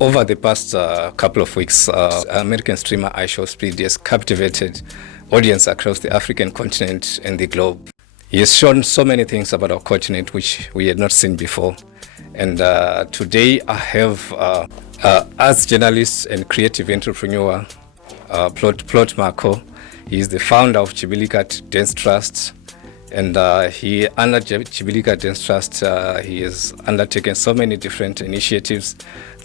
Over the past couple of weeks, American streamer IShowSpeed has captivated audience across the African continent and the globe. He has shown so many things about our continent which we had not seen before. And today I have, as journalist and creative entrepreneur, Plot Mhako. He is the founder of Chibilika Dance Trust. And he, under Chibilika Dance Trust, he has undertaken so many different initiatives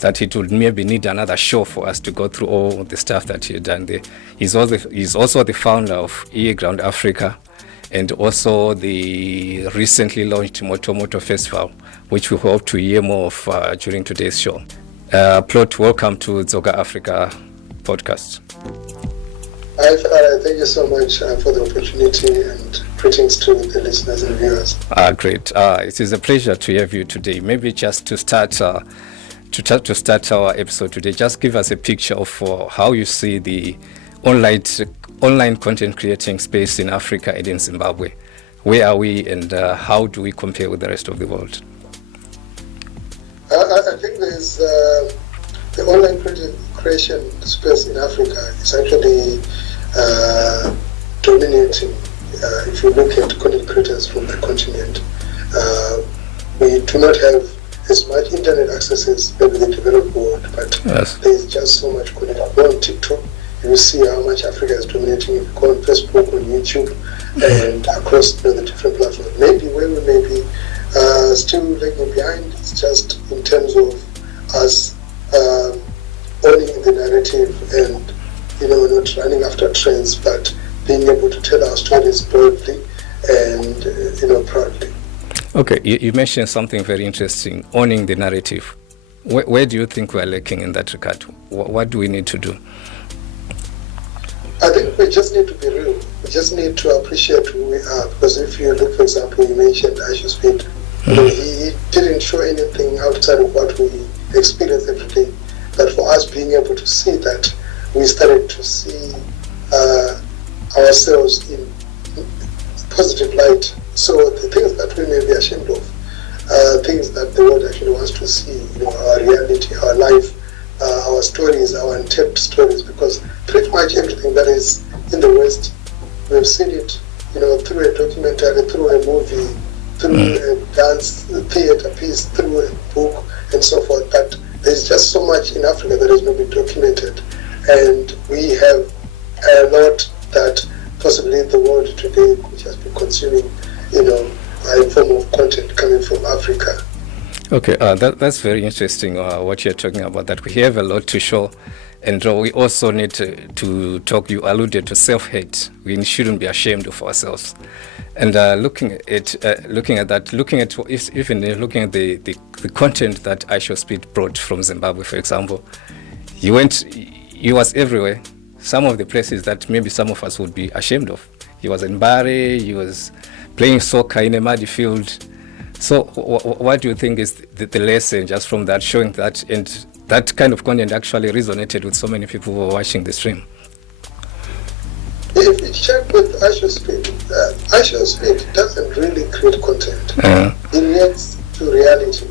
that it would maybe need another show for us to go through all the stuff that he's done there. He's also the founder of Dzoka Afrika, and also the recently launched Moto Festival, which we hope to hear more of during today's show. Plot, welcome to Dzoka Afrika podcast. Hi, Farai. Thank you so much for the opportunity, and greetings to the listeners and viewers. Great. It is a pleasure to have you today. Maybe just to start our episode today, just give us a picture of how you see the online content creating space in Africa and in Zimbabwe. Where are we, and how do we compare with the rest of the world? I think there's the online creation space in Africa is actually dominating. If you look at content creators from the continent, we do not have as much internet access as maybe the developed world, but yes, there's just so much content. Go on TikTok, you see how much Africa is dominating. If you go on Facebook, on YouTube, and across the different platforms. Maybe where we may be still lagging behind is just in terms of us owning the narrative and not running after trends, but being able to tell our stories boldly and proudly. Okay, you mentioned something very interesting, owning the narrative. Where do you think we're lacking in that regard? What do we need to do? I think we just need to be real. We just need to appreciate who we are. Because if you look, for example, you mentioned IShowSpeed. He didn't show anything outside of what we experience every day. But for us being able to see that, we started to see ourselves in positive light. So the things that we may be ashamed of, things that the world actually wants to see, our reality, our life, our stories, our untapped stories, because pretty much everything that is in the West, we've seen it, through a documentary, through a movie, through a dance theater piece, through a book, and so forth. But there's just so much in Africa that has not been documented, and we have a lot that possibly the world today could just be consuming, a form of content coming from Africa. Okay, that's very interesting what you're talking about, that we have a lot to show, and we also need to talk. You alluded to self-hate. We shouldn't be ashamed of ourselves. And looking at the content that IShowSpeed brought from Zimbabwe, for example, he was everywhere. Some of the places that maybe some of us would be ashamed of. He was in Bari, he was playing soccer in a muddy field. So what do you think is the lesson just from that, showing that, and that kind of content actually resonated with so many people who were watching the stream? If you check with IShowSpeed doesn't really create content. He reacts to reality.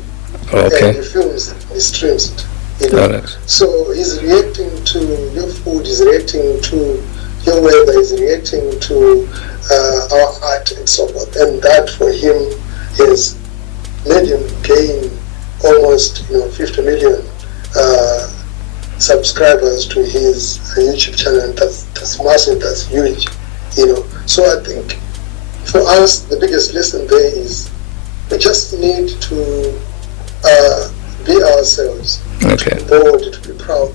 Okay. And he films it, he streams it. So he's reacting to your food, he's reacting to your weather, he's reacting to our art and so forth. And that for him has made him gain almost 50 million subscribers to his YouTube channel, and that's massive, that's huge, So I think for us the biggest lesson there is we just need to be ourselves, to be bold, to be proud.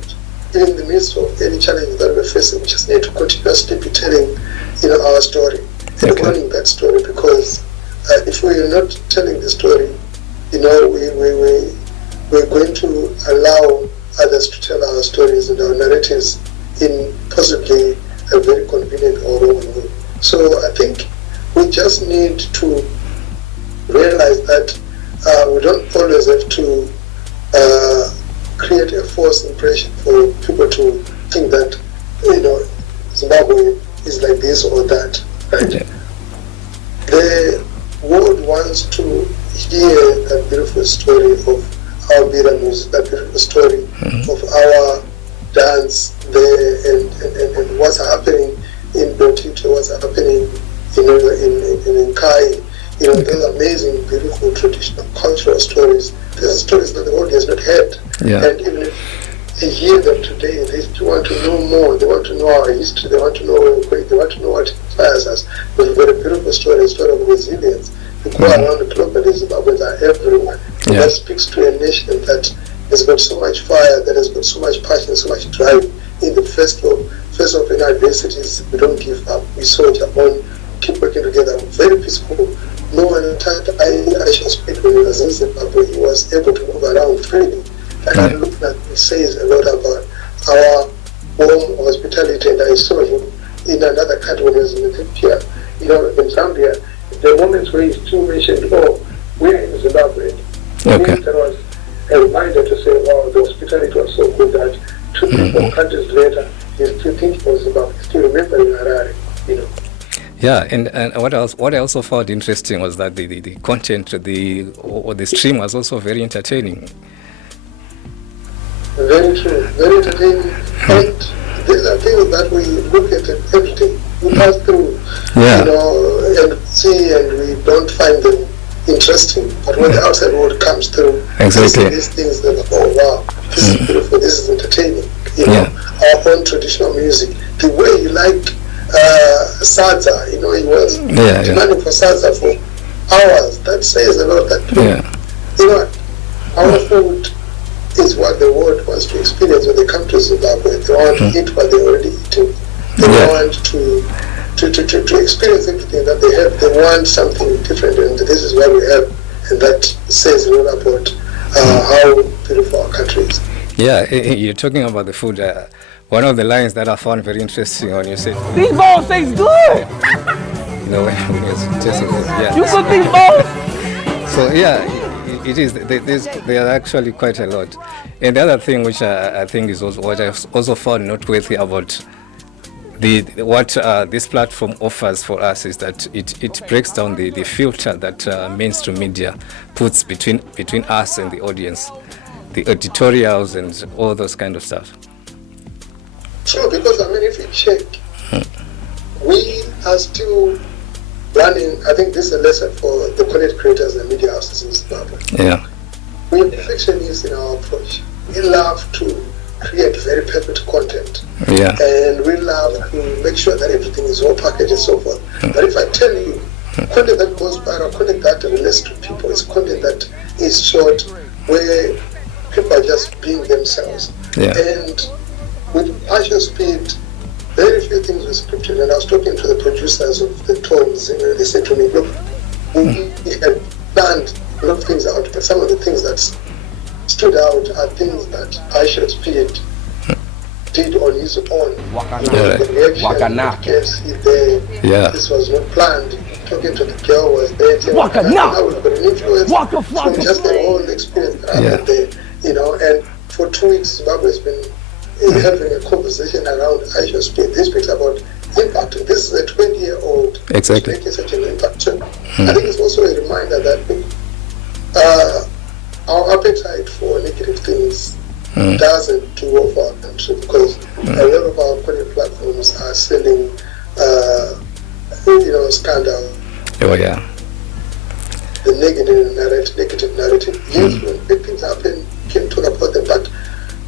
In the midst of any challenge that we're facing, we just need to continuously be telling our story and owning that story, because if we're not telling the story, we're going to allow others to tell our stories and our narratives in possibly a very convenient or wrong way. So I think we just need to realize that we don't always have to create a false impression for people to think that Zimbabwe is like this or that, right? Yeah. The world wants to hear that beautiful story of our Bira music, that beautiful story of our dance there and what's happening in Botito, what's happening in Kai. Those amazing, beautiful, traditional, cultural stories. These are stories that the world has not heard. Yeah. And even if they hear them today, they want to know more. They want to know our history. They want to know where we're going. They want to know what inspires us. We've got a beautiful story, a story of resilience. You go around the globe and Zimbabweans are everywhere. And that speaks to a nation that has got so much fire, that has got so much passion, so much drive in the face of adversities. We don't give up. We soldier on, keep working together. Very peaceful. No one attacked IShowSpeed when he was in Zimbabwe. He was able to move around freely. And I look at it says a lot about our warm hospitality. And I saw him in another country when he was in Ethiopia, in Zambia. The moments where he still mentioned, we're in Zimbabwe. Okay. There was a reminder to say, wow, the hospitality was so good that 2 countries later, he still thinks of Zimbabwe, still remembering Harare, Yeah, and what I also found interesting was that the content, the stream was also very entertaining. Very true, very entertaining. And these are things that we look at every day. We pass through, and see, and we don't find them interesting. But when the outside world comes through, exactly, these things, they're like, oh wow, this is beautiful, this is entertaining. Our own traditional music, the way you like salsa, he was demanding for salsa for hours. That says a lot. That our food is what the world wants to experience when they come to Zimbabwe. They want to eat what they already eating. They want to experience everything that they have. They want something different, and this is what we have, and that says a lot about how beautiful our country is. Yeah, you're talking about the food. One of the lines that I found very interesting when you said, "These balls taste good." When you're tasting it, You cook these balls? So it is. There are actually quite a lot. And the other thing which I think is also what I also found noteworthy about what this platform offers for us is that it breaks down the filter that mainstream media puts between us and the audience, the editorials and all those kind of stuff. Sure, because if you check, we are still running. I think this is a lesson for the content creators and media houses in Zimbabwe. Yeah. We are perfectionists in our approach. We love to create very perfect content. Yeah. And we love to make sure that everything is all packaged and so forth. But if I tell you, content that goes viral, content that relates to people, is content that is short, where people are just being themselves. Yeah. And with IShowSpeed, very few things were scripted. And I was talking to the producers of the tones, and they said to me, look, we had planned a lot of things out, but some of the things that stood out are things that IShowSpeed did on his own. The reaction that KFC there, this was not planned. Talking to the girl was there, saying, I was an influence from just their own experience that happened there, and for 2 weeks Zimbabwe has been having a conversation around IShowSpeed. This speaks about impact. This is a 20-year-old exactly making such an impact. So I think it's also a reminder that our appetite for negative things doesn't do well for our country, because a lot of our content platforms are selling scandal. Oh yeah. The negative narrative. Yes, when big things happen, you can talk about them, but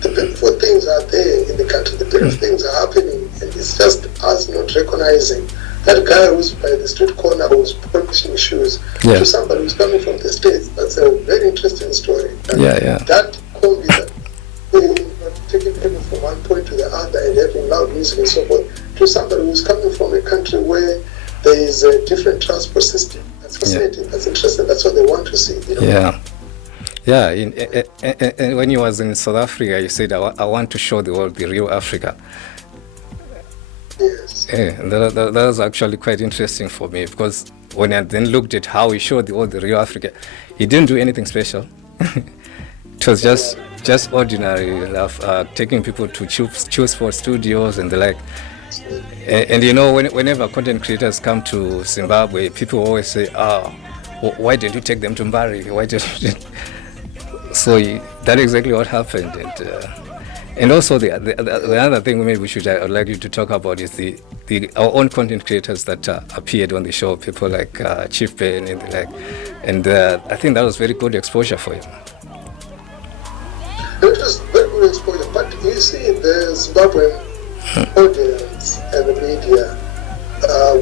the beautiful things are there in the country. The beautiful things are happening, and it's just us not recognizing that guy who's by the street corner who's polishing shoes to somebody who's coming from the States. That's a very interesting story. That combi that taking people from one point to the other and having loud music and so forth, to somebody who's coming from a country where there is a different transport system. That's fascinating. That's interesting. That's what they want to see. Yeah, and when you was in South Africa, you said, I want to show the world the real Africa. Yes. Yeah, that was actually quite interesting for me, because when I then looked at how he showed the world the real Africa, he didn't do anything special. It was just ordinary enough, taking people to choose for studios and the like. And whenever content creators come to Zimbabwe, people always say, why didn't you take them to Mbari? Why didn't you? So that is exactly what happened. And also the other thing maybe I would like you to talk about is our own content creators that appeared on the show, people like Chief Ben and the like. And I think that was very good exposure for you. It was very good exposure, but you see, the Zimbabwean audience and the media,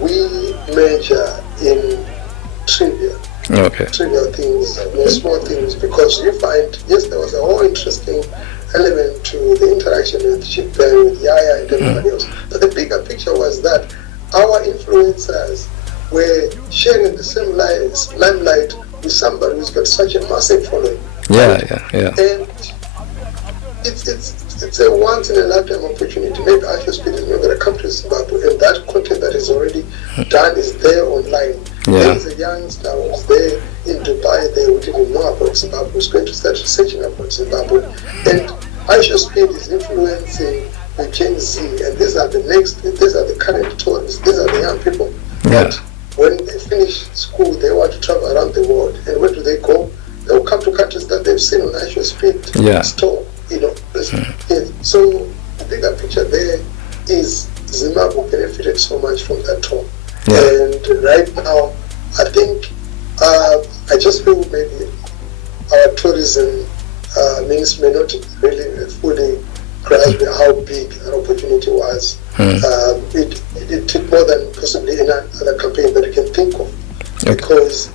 we measure in trivia. Okay. Trivial things, small things, because you find, yes, there was a whole interesting element to the interaction with Chief Ben, with Yaya, and everybody else. But the bigger picture was that our influencers were sharing the same limelight with somebody who's got such a massive following. Yeah. And it's a once in a lifetime opportunity. Maybe IShowSpeed is not going to come to Zimbabwe, and that content that is already done is there online. There is a youngster who's there in Dubai there who didn't know about Zimbabwe, who's going to start researching about Zimbabwe. And IShowSpeed is influencing the Gen Z, and these are the current tourists, these are the young people. Yeah. And when they finish school, they want to travel around the world. And where do they go? They will come to countries that they've seen on IShowSpeed store. So the bigger picture there is Zimbabwe benefited so much from that tour. And right now, I think I just feel maybe our tourism ministry may not really fully grasp how big that opportunity was. It took more than possibly any other campaign that you can think of, because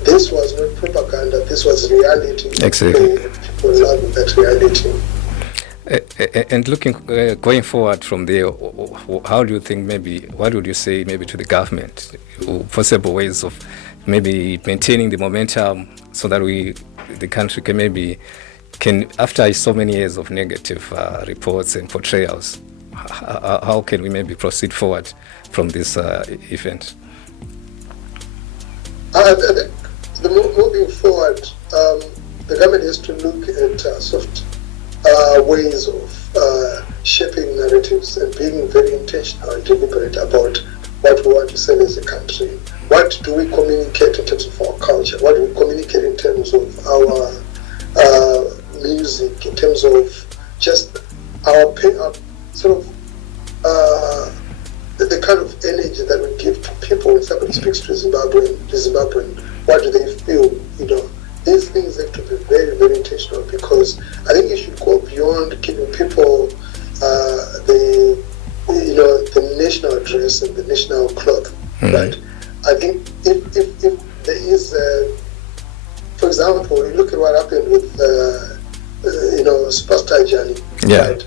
this was not propaganda, this was reality. Exactly. People love that reality. And looking, going forward from there, how do you think what would you say to the government, possible ways of maybe maintaining the momentum so that the country can after so many years of negative reports and portrayals, how can we maybe proceed forward from this event? I think moving forward, the government has to look at soft ways of shaping narratives and being very intentional and deliberate about what we want to say as a country. What do we communicate in terms of our culture? What do we communicate in terms of our music, in terms of just our sort of the kind of energy that we give to people when somebody speaks to Zimbabwean, what do they feel? These things have to be very, very intentional, because I think you should go beyond giving people the national dress and the national cloth, right? I think if there is, for example, you look at what happened with Superstar Johnny, right?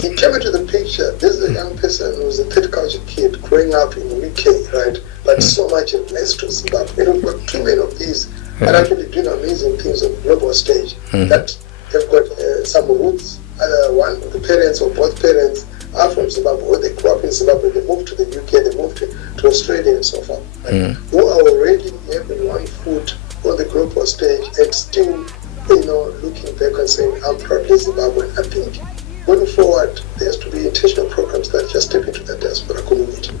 He came into the picture. This is a young person who's a third culture kid growing up in the UK, right? But so much blessed to Zimbabwe. We've got too many of these that actually doing amazing things on the global stage, that have got some roots. Either one of the parents or both parents are from Zimbabwe, or they grew up in Zimbabwe, they moved to the UK, they moved to Australia and so forth, right? Who are already having one foot on the global stage and still, looking back and saying, I'm proudly Zimbabwean. I think going forward, there has to be intentional programs that just step into the diaspora community.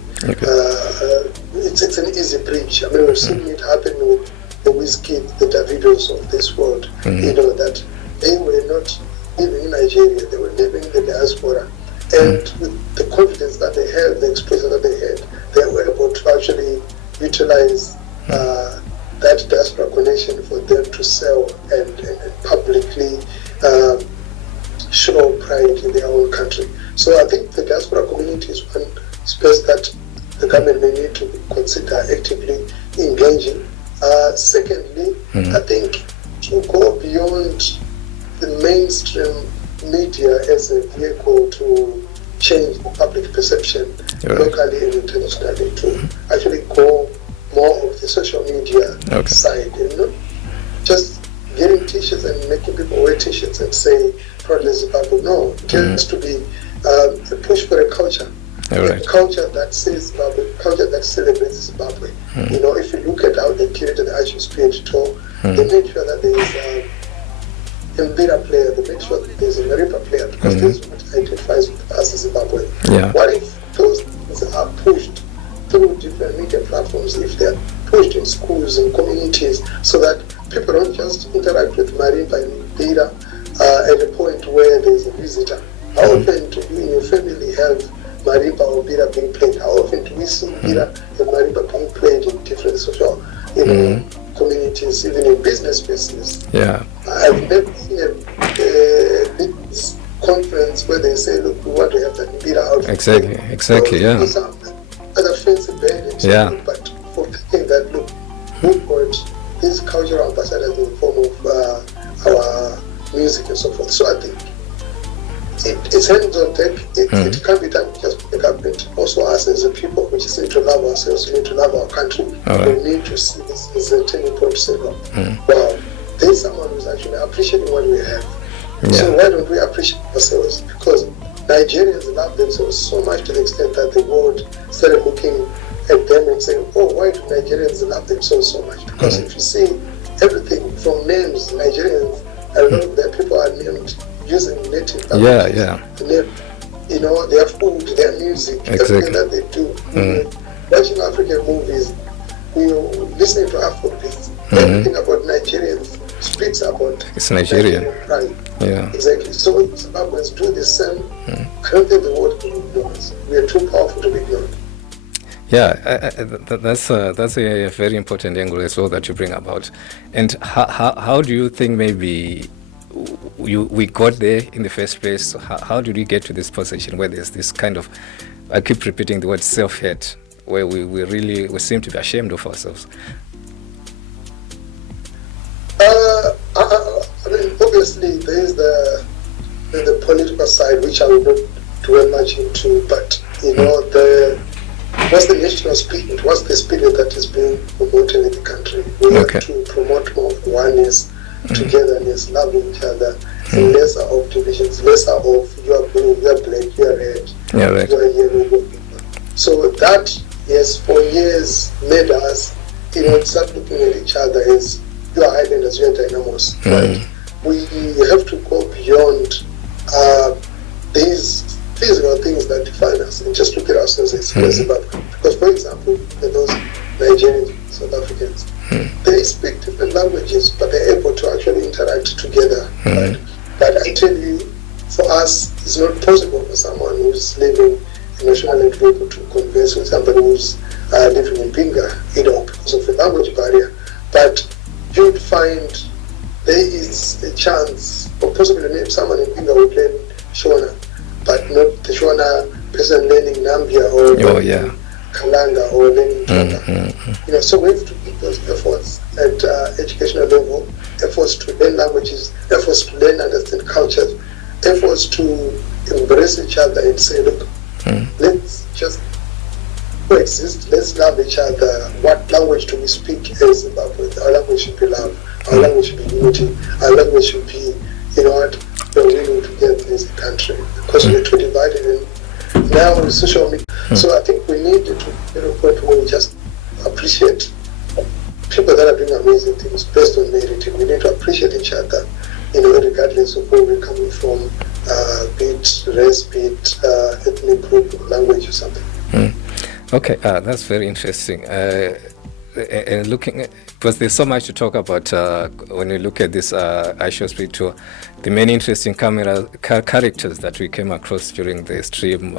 It's an easy bridge. I mean, we've seen it happen with the Wizkid, the Davidos of this world, that they were not living in Nigeria, they were living in the diaspora. And with the confidence that they had, the exposure that they had, they were able to actually utilize that diaspora connection for them to sell and publicly show pride in their own country. So I think the diaspora community is one space that the government may need to consider actively engaging. Secondly, I think to go beyond the mainstream media as a vehicle to change the public perception locally and internationally, to actually go more of the social media side, and not just getting t-shirts and making people wear t-shirts and say proudly Zimbabwe. No, it has to be a push for a culture. A culture that says Zimbabwe, culture that celebrates Zimbabwe. If you look at how they curated the IShowSpeed tour, they made sure that there is a Mbira player, they make sure that there's a Maripa player, because this is what identifies with us as Zimbabwe. What if those things are pushed through different media platforms, if they're pushed in schools and communities, so that people don't just interact with marimba and bira at a point where there's a visitor. How often do you in your family have marimba or bira being played? How often do we see bira and marimba being played in different social, communities, even in business spaces? Yeah. I've never seen a business conference where they say, look, we want to have that bira out. Exactly, yeah. Other fancy band, yeah. But for thinking that, look, we've got these cultural ambassadors in the form of our music and so forth. So I think it's hands on deck. It can't be done just by the government. Also, us as a people, we just need to love ourselves. We need to love our country. We need to see this as a turning point to say, wow, there's someone who's actually appreciating what we have. Yeah. So why don't we appreciate ourselves? Because Nigerians love themselves so much to the extent that the world started looking at them and saying, oh, why do Nigerians love themselves so much? Because if you see everything from names, Nigerians, a lot of their people are named using native languages. You know, their food, their music, everything that they do. Watching African movies, listening to Afrobeats, everything about Nigerians speaks about it's Nigerian. Right. Yeah. Exactly. So Zimbabweans do the same. I don't think the world can ignore us. We are too powerful to be ignored. Yeah, that's a very important angle as well that you bring about. And how do you think maybe we got there in the first place? How did we get to this position where there's this kind of, I keep repeating the word self-hate, where we seem to be ashamed of ourselves? I mean, obviously there is the political side, which I will not dwell much into, but you know, what's the national spirit? What's the spirit that is being promoted in the country? We have to promote more oneness, togetherness, loving each other, and lesser of divisions, lesser of you are blue, you are black, you are red, you are yellow. So that, yes, for years made us, start looking at each other as you are islanders, you are dynamos. Right? We have to go beyond these physical things that define us and just look at ourselves as Zimbabwe. Because, for example, those Nigerians, South Africans, they speak different languages, but they're able to actually interact together. Right? But I tell you, for us, it's not possible for someone who's living in National to be able to converse with somebody who's living in Pinga, because of the language barrier. But you would find there is a chance, or possibly maybe someone in Pinga would learn Shona, but not the Shona person learning Nambia or Kalanga or learning Tonga. So we have to put those efforts at educational level, efforts to learn languages, efforts to learn, understand cultures, efforts to embrace each other and say, look, let's just coexist, let's love each other. What language do we speak as Zimbabwe? Our language should be love, our language should be unity, our language should be, we're winning together as a country, because we're too divided and now with social media. So I think we need to get a point where we just appreciate people that are doing amazing things based on narrative. We need to appreciate each other, regardless of where we're coming from, be it race, be it ethnic group, language or something. Okay, that's very interesting. And looking at, because there's so much to talk about when you look at this IShowSpeed tour, the many interesting characters that we came across during the stream.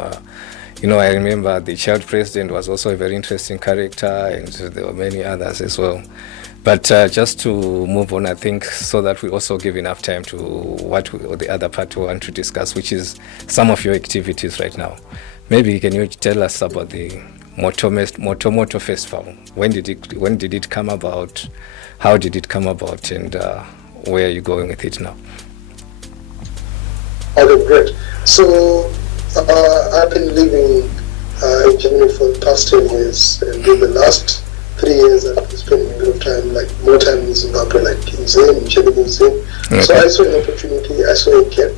I remember the child president was also a very interesting character, and there were many others as well. But just to move on, I think, so that we also give enough time to the other part we want to discuss, which is some of your activities right now. Maybe can you tell us about the Moto Festival? When did it come about? How did it come about? And where are you going with it now? Okay, great. So I've been living in Germany for the past 10 years, and in the last 3 years I've been spending a bit of time, more time in Zimbabwe, in Zim, in Germany, in Zim. Okay. So I saw an opportunity, I saw a gap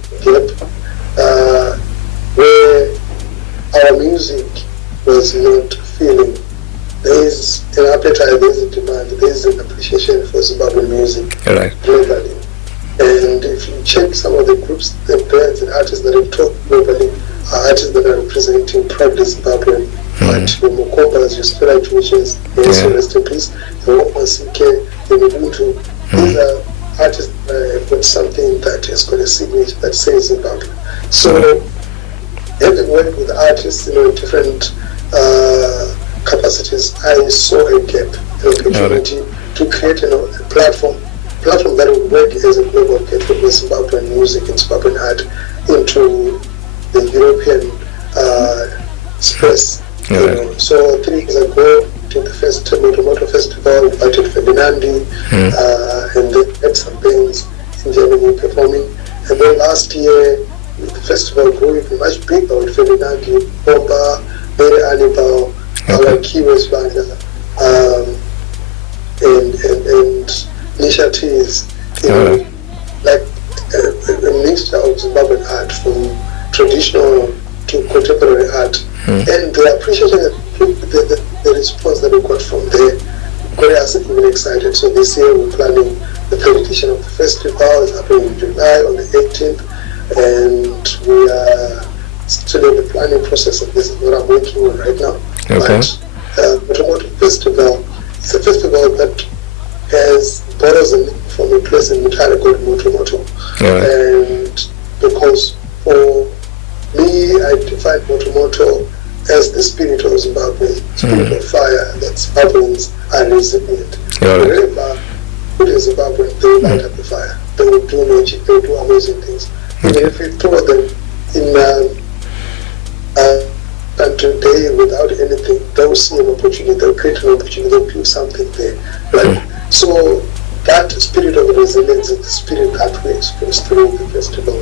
where our music was not feeling. There is an appetite, there is a demand, there is an appreciation for Zimbabwean music globally. And if you check some of the groups, the bands and artists that have talked globally, are artists that are representing proudly Zimbabwean. But Mukomba, as you spell out, which is rest in peace, Ubuntu, These are artists with something that has got a signature that says Zimbabwe. So having worked with artists, in different capacities, I saw a gap, an opportunity to create a platform that would work as a global platform for Zimbabwean music and Zimbabwean art into the European space. So 3 years ago, to the first Moto Festival, invited Ferdinandi, and they had some bands in Germany performing. And then last year, the festival grew even much bigger with Ferdinandi, Bomba, Mary Anibal, our Kiwis Banda, and Nisha Tees, like a mixture of Zimbabwean art from traditional to contemporary art. And they appreciated the response that we got from there. Got us even excited. So this year we're planning the third edition of the festival. It's happening in July on the 18th. And we are still in the planning process of this is what I'm working on right now. But Moto Festival is a festival that borrows a name from a place in Mutare called Moto. And because for me, I define Moto as the spirit of Zimbabwe, spirit of fire, that Zimbabweans are resilient. Wherever it is Zimbabwe, they light up the fire. They will do magic, they will do amazing things. Even if we throw them in and today without anything, they'll see an opportunity, they'll create an opportunity, they'll do something there. Right? So that spirit of resilience is the spirit that we expose through the festival.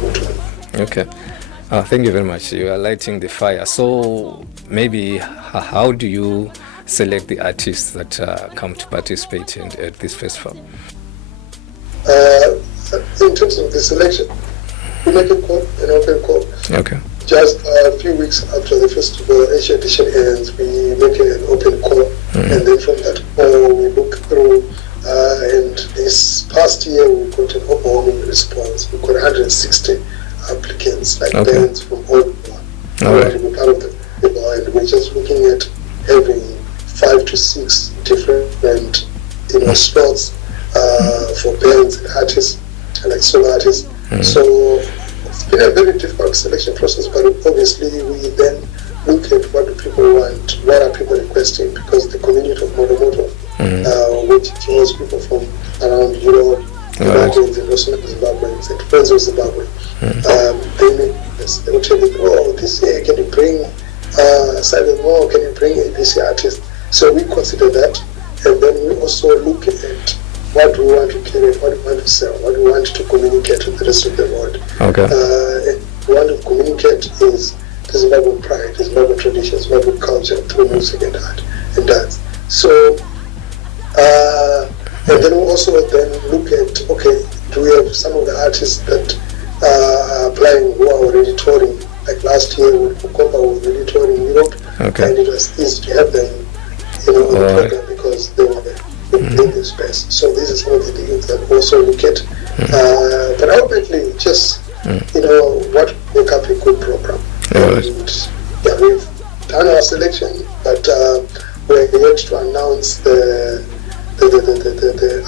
Okay. Thank you very much. You are lighting the fire. So maybe how do you select the artists that come to participate at this festival? In terms of the selection, we make a call, an open call. Okay. Just a few weeks after the festival Asia edition ends, we make an open call, and then from that call we look through. And this past year we got an overwhelming response. We got 160 applicants, like bands from all over, to be part of the festival, and we're just looking at having 5 to 6 different slots for bands and artists, and like solo artists. So it's been a very difficult selection process, but obviously we then look at what do people want, what are people requesting, because the community of Moto, which involves people from around Europe, Zimbabweans and also Zimbabweans and friends of Zimbabwe, they will tell you, oh, this year can you bring Simon Moore, can you bring ABC artists? So we consider that, and then we also look at what do we want to curate, what do we want to sell, what do we want to communicate to the rest of the world. And what we want to communicate is the Zimbabwean pride, the Zimbabwean traditions, Zimbabwean culture through music and art and dance. So, and then we also then look at, okay, do we have some of the artists that are applying who are already touring? Like last year with Fukomba was already touring in Europe, and it was easy to have them, on the program because they were in this space. So these are some of the things that we also look at. But ultimately, just what make up a good program. And yeah, we've done our selection, but we're yet to announce the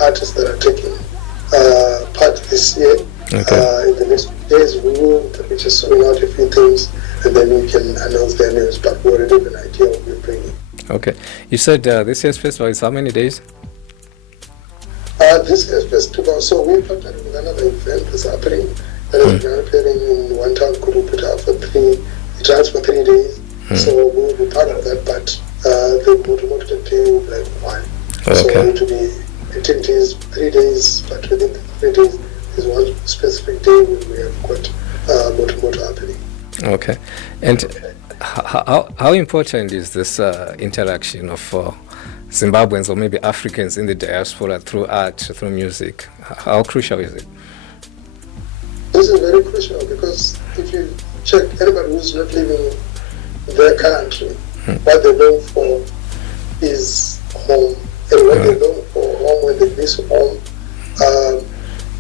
artists that are taking part this year. In the next days, we're just sorting out a few things, and then we can announce their names. But we already have an idea what we're bringing. Okay. You said this year's festival is how many days? This year's festival, so we partnered with another event that's happening. That is happening in one town called Upita for 3 days. So we'll be part of that, but the Moto day will be like 1. So it will be 18 days, 3 days, but within the 3 days is one specific day when we have got Moto happening. Okay. And how important is this interaction of Zimbabweans or maybe Africans in the diaspora through art, through music? How crucial is it? This is very crucial because if you check anybody who's not living in their country, what they long for is home. And what they long for home, when they miss home,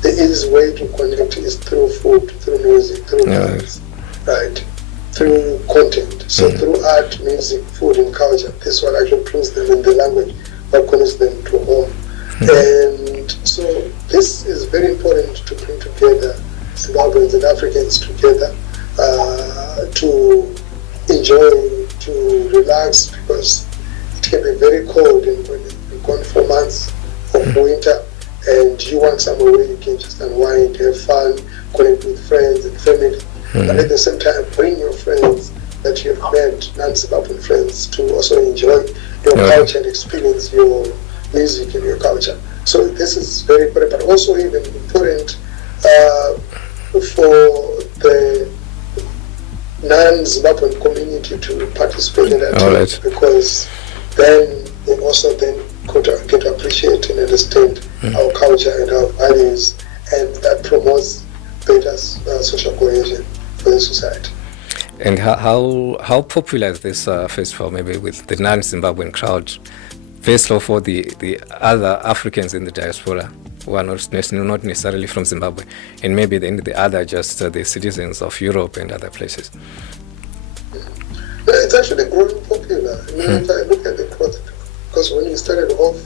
the easiest way to connect is through food, through music, through dance, right? Through content. So through art, music, food, and culture, this is what actually brings them in the language, what connects them to home. And so Zimbabweans and Africans together to enjoy, to relax, because it can be very cold and when you've gone for months of winter and you want somewhere where you can just unwind, have fun, connect with friends and family, but at the same time bring your friends that you have met, non-Zimbabwean friends, to also enjoy your culture and experience your music and your culture. So this is very important, but also even important for the non-Zimbabwean community to participate in that, because then they also then could get to appreciate and understand our culture and our values, and that promotes better social cohesion for the society. And how popular is this festival, maybe with the non-Zimbabwean crowd? First of all, the other Africans in the diaspora who are not necessarily from Zimbabwe, and maybe then the other just the citizens of Europe and other places. It's actually growing popular. I mean, if I look at the growth, because when we started off,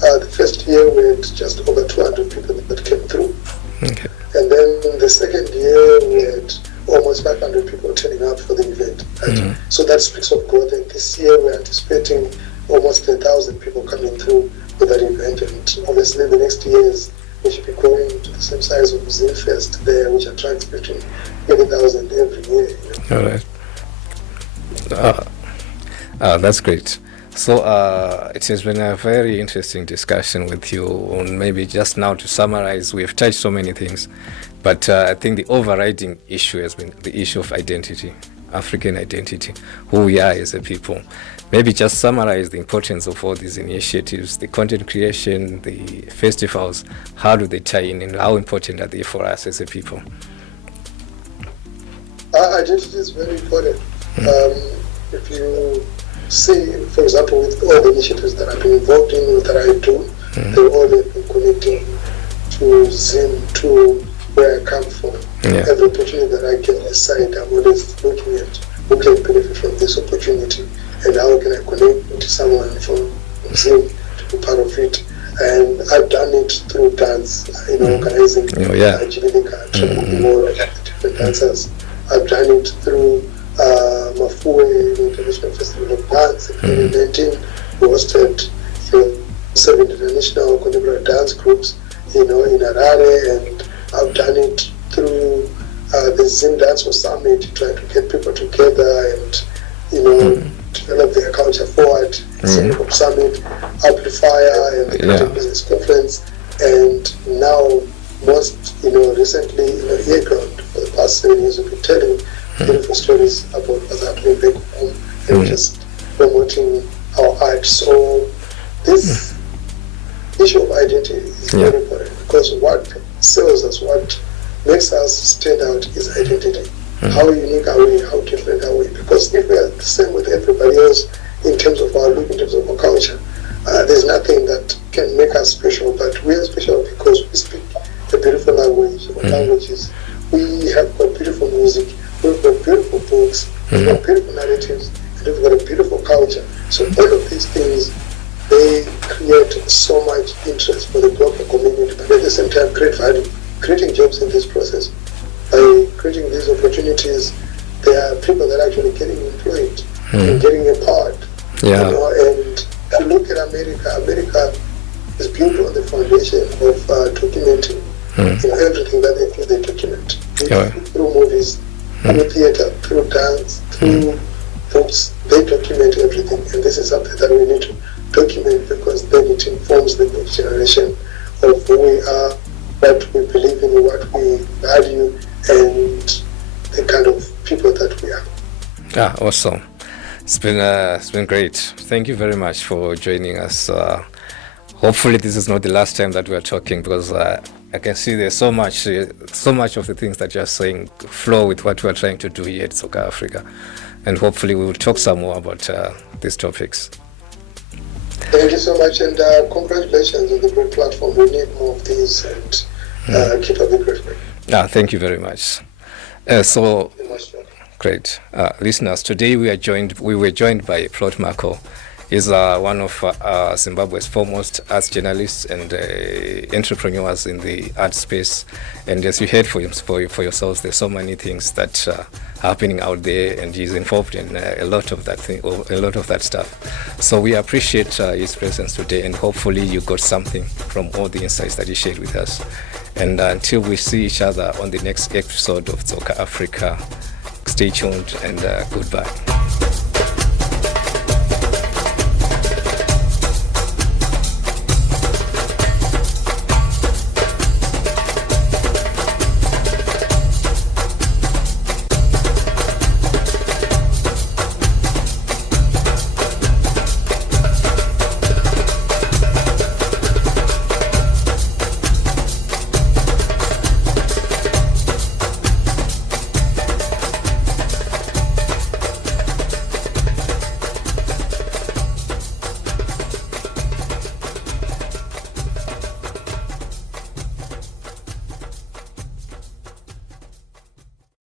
the first year we had just over 200 people that came through. Okay. And then the second year we had almost 500 people turning up for the event. Right? So that speaks of growth. And this year we're anticipating almost 1,000 people coming through for that event. And obviously the next years we should be growing to the same size of Zinfest there, which attracts between 80,000 every year. You know? All right. That's great. So it has been a very interesting discussion with you. On maybe just now to summarize, we have touched so many things, but I think the overriding issue has been the issue of identity, African identity, who we are as a people. Maybe just summarize the importance of all these initiatives, the content creation, the festivals. How do they tie in, and how important are they for us as a people? Identity is very important. If you see, for example, with all the initiatives that I've been involved in, that I do, they all have been connecting to Zim, to where I come from. Every opportunity that I get aside, I'm always looking at who can benefit from this opportunity and how can I connect to someone from Zim to be part of it. And I've done it through dance, organizing Jilika, training more different dancers. I've done it through Mafue International Festival of Dance in 2019. We hosted 7 international contemporary dance groups, in Harare, and I've done it through the Zim Dance Summit, trying to get people together and, develop their culture forward. Zim Summit, Amplifier, and the Creative Business Conference, and now most, recently, Yearground, for the past 7 years, we've been telling beautiful stories about what's happening back home and just promoting our art. So this issue of identity is very important, because what sells us, what makes us stand out is identity. How unique are we? How different are we? Because if we are the same with everybody else in terms of our look, in terms of our culture, there's nothing that can make us special. But we are special because we speak a beautiful language, or languages. We have got beautiful music. We've got beautiful books, we've got beautiful narratives, and we've got a beautiful culture. So all of these things, they create so much interest for the global community, but at the same time create value, creating jobs in this process. By creating these opportunities, there are people that are actually getting employed and getting empowered. And if you look at America is built on the foundation of documenting everything that they document. Through movies, through theater, through dance, through books, they document everything. And this is something that we need to document, because then it informs the next generation of who we are, what we believe in, what we value, and the kind of people that we are. Awesome. It's been great. Thank you very much for joining us. Hopefully this is not the last time that we are talking, because I can see there's so much of the things that you're saying flow with what we're trying to do here at Dzoka Afrika, and hopefully we will talk some more about these topics. Thank you so much, and congratulations on the great platform. We need more of these, and keep up the great work. Thank you very much. Great. Listeners, today we were joined by Plot Mhako, He's one of Zimbabwe's foremost arts journalists and entrepreneurs in the art space. And as you heard for yourselves, there's so many things that are happening out there, and he's involved in a lot of that stuff. So we appreciate his presence today, and hopefully you got something from all the insights that he shared with us. And until we see each other on the next episode of Dzoka Afrika, stay tuned and goodbye.